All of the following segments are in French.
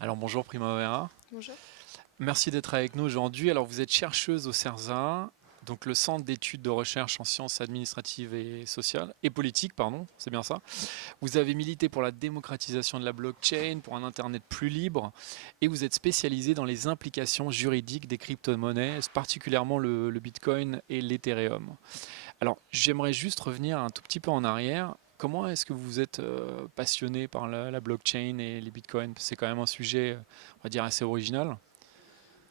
Alors bonjour Primavera, Bonjour. merci d'être avec nous aujourd'hui. Alors vous êtes chercheuse au CERSA, donc le Centre d'études de recherche en sciences administratives et sociales et politiques, pardon, c'est bien ça. Vous avez milité pour la démocratisation de la blockchain, pour un Internet plus libre, et vous êtes spécialisé dans les implications juridiques des crypto-monnaies, particulièrement le Bitcoin et l'Ethereum. Alors j'aimerais juste revenir un tout petit peu en arrière. Comment est-ce que vous êtes passionné par la blockchain et les bitcoins? C'est quand même un sujet, on va dire, assez original.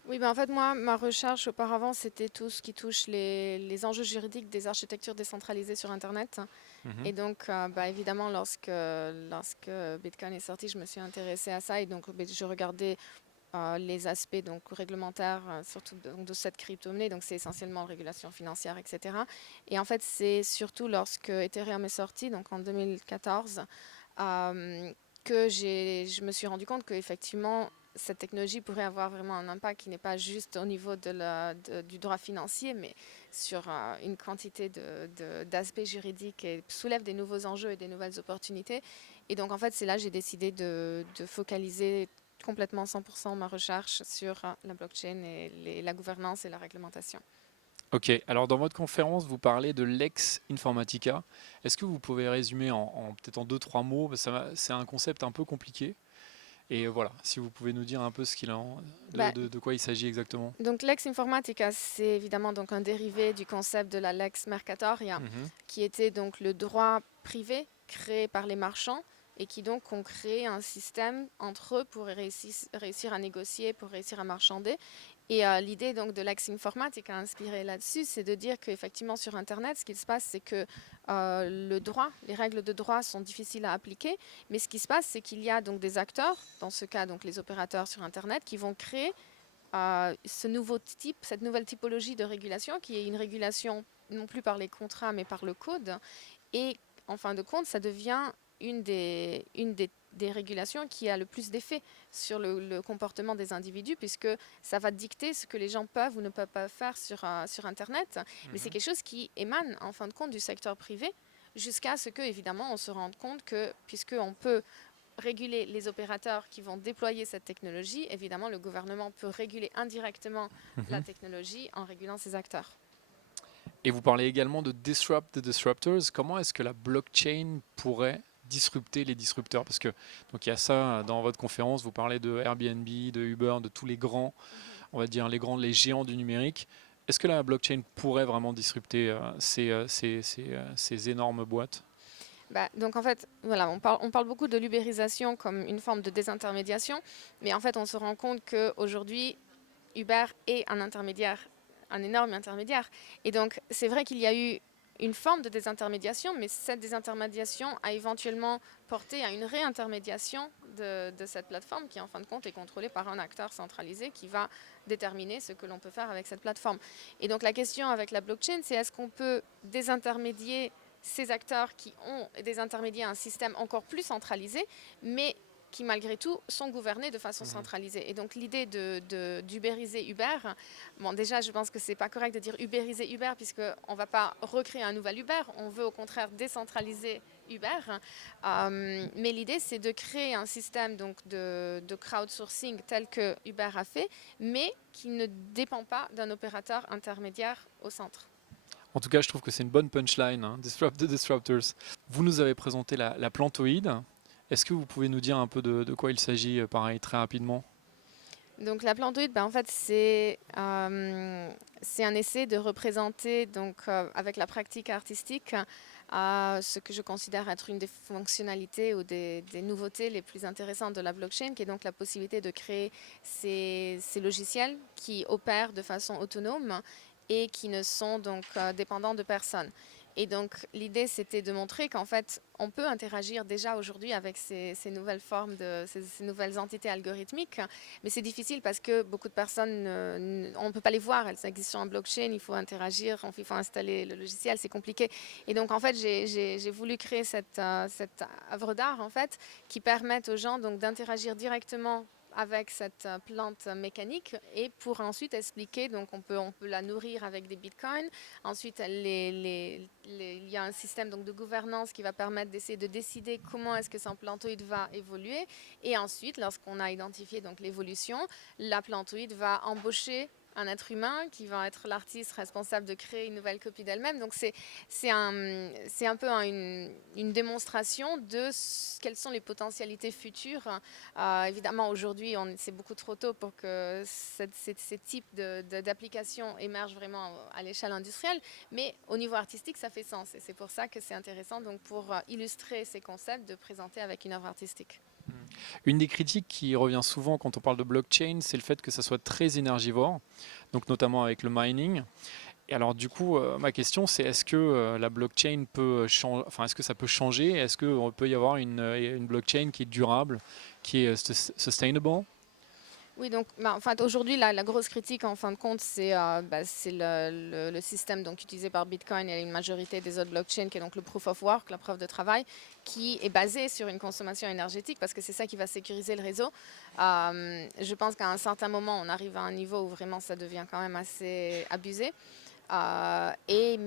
Oui, ben en fait, moi, ma recherche auparavant, c'était tout ce qui touche les enjeux juridiques des architectures décentralisées sur Internet. Mhm. Et donc, bah, évidemment, lorsque Bitcoin est sorti, je me suis intéressée à ça. Et donc, ben, je regardais les aspects donc, réglementaires, surtout donc, de cette crypto-monnaie. Donc, c'est essentiellement régulation financière, etc. Et en fait, c'est surtout lorsque Ethereum est sorti, donc en 2014, euh, je me suis rendu compte qu'effectivement, cette technologie pourrait avoir vraiment un impact qui n'est pas juste au niveau du droit financier, mais sur une quantité d'aspects juridiques et soulève des nouveaux enjeux et des nouvelles opportunités. Et donc, en fait, c'est là que j'ai décidé de focaliser complètement 100% ma recherche sur la blockchain et la gouvernance et la réglementation. Ok, alors dans votre conférence, vous parlez de l'ex Informatica. Est-ce que vous pouvez résumer peut-être en deux, trois mots, parce que c'est un concept un peu compliqué. Et voilà, si vous pouvez nous dire un peu Bah, de quoi il s'agit exactement. donc Lex Informatica, c'est évidemment donc un dérivé du concept de la Lex Mercatoria, Mhm, qui était donc le droit privé créé par les marchands et qui donc ont créé un système entre eux pour réussir à négocier, pour réussir à marchander. Et l'idée donc de Lex Informatica inspirée là-dessus, c'est de dire qu'effectivement sur Internet, ce qui se passe, c'est que le droit, les règles de droit sont difficiles à appliquer, mais ce qui se passe, c'est qu'il y a donc des acteurs, dans ce cas donc les opérateurs sur Internet, qui vont créer ce nouveau type, cette nouvelle typologie de régulation, qui est une régulation non plus par les contrats, mais par le code. Et en fin de compte, ça devient des régulations qui a le plus d'effet sur le comportement des individus, puisque ça va dicter ce que les gens peuvent ou ne peuvent pas faire sur Internet. Mais c'est mhm. quelque chose qui émane, en fin de compte, du secteur privé, jusqu'à ce que, évidemment, on se rende compte que, puisqu'on peut réguler les opérateurs qui vont déployer cette technologie, évidemment, le gouvernement peut réguler indirectement la Mhm. technologie en régulant ses acteurs. Et vous parlez également de disrupt the disruptors. Comment est-ce que la blockchain pourrait disrupter les disrupteurs? Parce que donc il y a ça dans votre conférence, vous parlez de Airbnb, de Uber, de tous les grands, Mhm. on va dire les géants du numérique. Est-ce que la blockchain pourrait vraiment disrupter ces énormes boîtes? Bah, donc en fait, voilà, on parle beaucoup de l'ubérisation comme une forme de désintermédiation, mais en fait, on se rend compte qu'aujourd'hui, Uber est un intermédiaire, un énorme intermédiaire. Et donc, c'est vrai qu'il y a eu une forme de désintermédiation, mais cette désintermédiation a éventuellement porté à une réintermédiation de cette plateforme qui, en fin de compte, est contrôlée par un acteur centralisé qui va déterminer ce que l'on peut faire avec cette plateforme. Et donc, la question avec la blockchain, c'est est-ce qu'on peut désintermédier ces acteurs qui ont désintermédié un système encore plus centralisé, mais qui malgré tout sont gouvernés de façon Mhm. centralisée. Et donc l'idée d'ubériser Uber, bon déjà je pense que c'est pas correct de dire ubériser Uber puisqu'on ne va pas recréer un nouvel Uber, on veut au contraire décentraliser Uber. Mais l'idée c'est de créer un système donc de crowdsourcing tel que Uber a fait, mais qui ne dépend pas d'un opérateur intermédiaire au centre. En tout cas, je trouve que c'est une bonne punchline, hein, Disrupt the Disruptors. Vous nous avez présenté la plantoïde. Est-ce que vous pouvez nous dire un peu de quoi il s'agit, pareil, très rapidement? Donc la plantoïde, ben, en fait, c'est un essai de représenter, donc, avec la pratique artistique, ce que je considère être une des fonctionnalités ou des nouveautés les plus intéressantes de la blockchain, qui est donc la possibilité de créer ces logiciels qui opèrent de façon autonome et qui ne sont donc dépendants de personne. Et donc l'idée, c'était de montrer qu'en fait, on peut interagir déjà aujourd'hui avec ces nouvelles formes ces nouvelles entités algorithmiques, mais c'est difficile parce que beaucoup de personnes, on ne peut pas les voir, elles existent sur un blockchain, il faut interagir, il faut installer le logiciel, c'est compliqué. Et donc en fait, j'ai voulu créer cette œuvre d'art en fait, qui permette aux gens donc d'interagir directement avec cette plante mécanique et pour ensuite expliquer, donc on peut la nourrir avec des bitcoins. Ensuite, il y a un système donc, de gouvernance qui va permettre d'essayer de décider comment est-ce que ce plantoïde va évoluer. Et ensuite, lorsqu'on a identifié donc l'évolution, la plantoïde va embaucher un être humain qui va être l'artiste responsable de créer une nouvelle copie d'elle-même. Donc c'est un peu une démonstration de quelles sont les potentialités futures. Évidemment, aujourd'hui, c'est beaucoup trop tôt pour que ces types d'applications émergent vraiment à l'échelle industrielle, mais au niveau artistique, ça fait sens. Et c'est pour ça que c'est intéressant, donc, pour illustrer ces concepts, de présenter avec une œuvre artistique. Une des critiques qui revient souvent quand on parle de blockchain, c'est le fait que ça soit très énergivore, donc notamment avec le mining. Et alors du coup, ma question c'est est-ce que la blockchain peut changer, enfin est-ce que ça peut changer, est-ce qu'il peut y avoir une blockchain qui est durable, qui est sustainable? Oui, donc en fait, aujourd'hui, la grosse critique, en fin de compte, c'est le système donc, utilisé par Bitcoin et une majorité des autres blockchains, qui est donc le proof of work, la preuve de travail, qui est basé sur une consommation énergétique, parce que c'est ça qui va sécuriser le réseau. Je pense qu'à un certain moment, on arrive à un niveau où vraiment ça devient quand même assez abusé. Et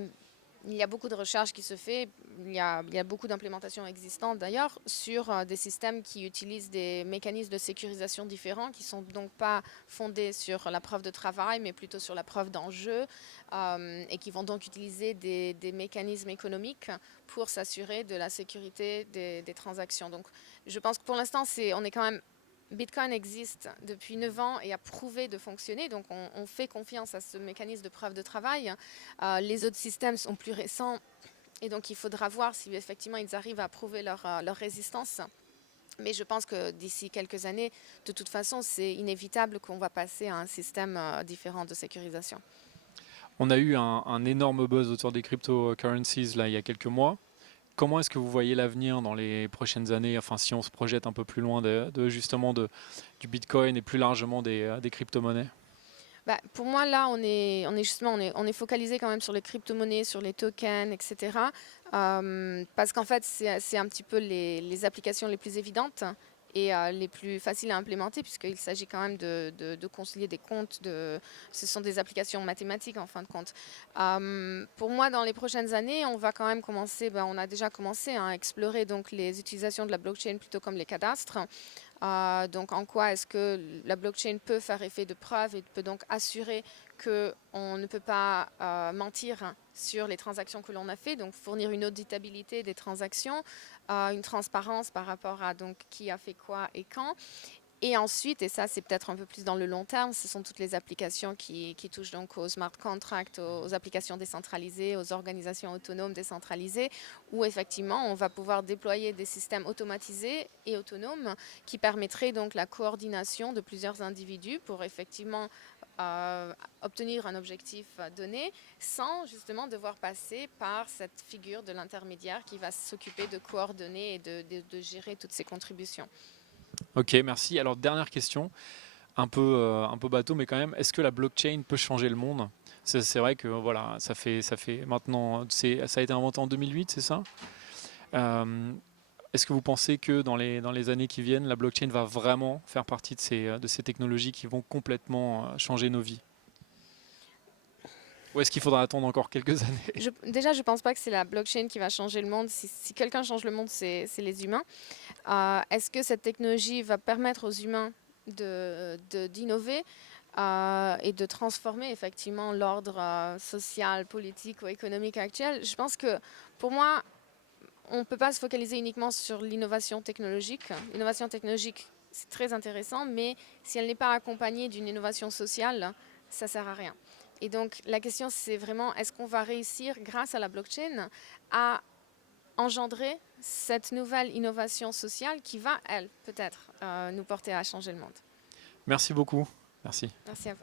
il y a beaucoup de recherches qui se fait, il y a beaucoup d'implémentations existantes d'ailleurs sur des systèmes qui utilisent des mécanismes de sécurisation différents qui ne sont donc pas fondés sur la preuve de travail mais plutôt sur la preuve d'enjeu et qui vont donc utiliser des mécanismes économiques pour s'assurer de la sécurité des transactions. Donc je pense que pour l'instant on est quand même... Bitcoin existe depuis 9 ans et a prouvé de fonctionner, donc on fait confiance à ce mécanisme de preuve de travail. Les autres systèmes sont plus récents et donc il faudra voir si effectivement ils arrivent à prouver leur résistance. Mais je pense que d'ici quelques années, de toute façon, c'est inévitable qu'on va passer à un système différent de sécurisation. On a eu un énorme buzz autour des cryptocurrencies là il y a quelques mois. Comment est-ce que vous voyez l'avenir dans les prochaines années, enfin si on se projette un peu plus loin justement du Bitcoin et plus largement des crypto-monnaies? Bah, pour moi, là, on est focalisé quand même sur les crypto-monnaies, sur les tokens, etc. Parce qu'en fait, c'est un petit peu les applications les plus évidentes et les plus faciles à implémenter, puisqu'il s'agit quand même de concilier des comptes. Ce sont des applications mathématiques en fin de compte. Pour moi, dans les prochaines années, on va quand même commencer, on a déjà commencé à explorer donc, les utilisations de la blockchain plutôt comme les cadastres. Donc en quoi est-ce que la blockchain peut faire effet de preuve et peut donc assurer qu'on ne peut pas mentir sur les transactions que l'on a fait, donc fournir une auditabilité des transactions, une transparence par rapport à donc, qui a fait quoi et quand. Et ensuite, et ça c'est peut-être un peu plus dans le long terme, ce sont toutes les applications qui touchent donc aux smart contracts, aux applications décentralisées, aux organisations autonomes décentralisées, où effectivement on va pouvoir déployer des systèmes automatisés et autonomes qui permettraient donc la coordination de plusieurs individus pour effectivement obtenir un objectif donné sans justement devoir passer par cette figure de l'intermédiaire qui va s'occuper de coordonner et de gérer toutes ces contributions. Ok, merci. Alors dernière question, un peu bateau, mais quand même, est-ce que la blockchain peut changer le monde? C'est vrai que voilà, ça fait maintenant, ça a été inventé en 2008, c'est ça? Est-ce que vous pensez que dans les années qui viennent, la blockchain va vraiment faire partie de ces technologies qui vont complètement changer nos vies? Ou est-ce qu'il faudra attendre encore quelques années? Déjà, je ne pense pas que c'est la blockchain qui va changer le monde. Si quelqu'un change le monde, c'est les humains. Est-ce que cette technologie va permettre aux humains d'innover et de transformer effectivement l'ordre social, politique ou économique actuel? Je pense que pour moi, on ne peut pas se focaliser uniquement sur l'innovation technologique. L'innovation technologique, c'est très intéressant, mais si elle n'est pas accompagnée d'une innovation sociale, ça ne sert à rien. Et donc la question c'est vraiment est-ce qu'on va réussir grâce à la blockchain à engendrer cette nouvelle innovation sociale qui va, elle, peut-être nous porter à changer le monde. Merci beaucoup. Merci. Merci à vous.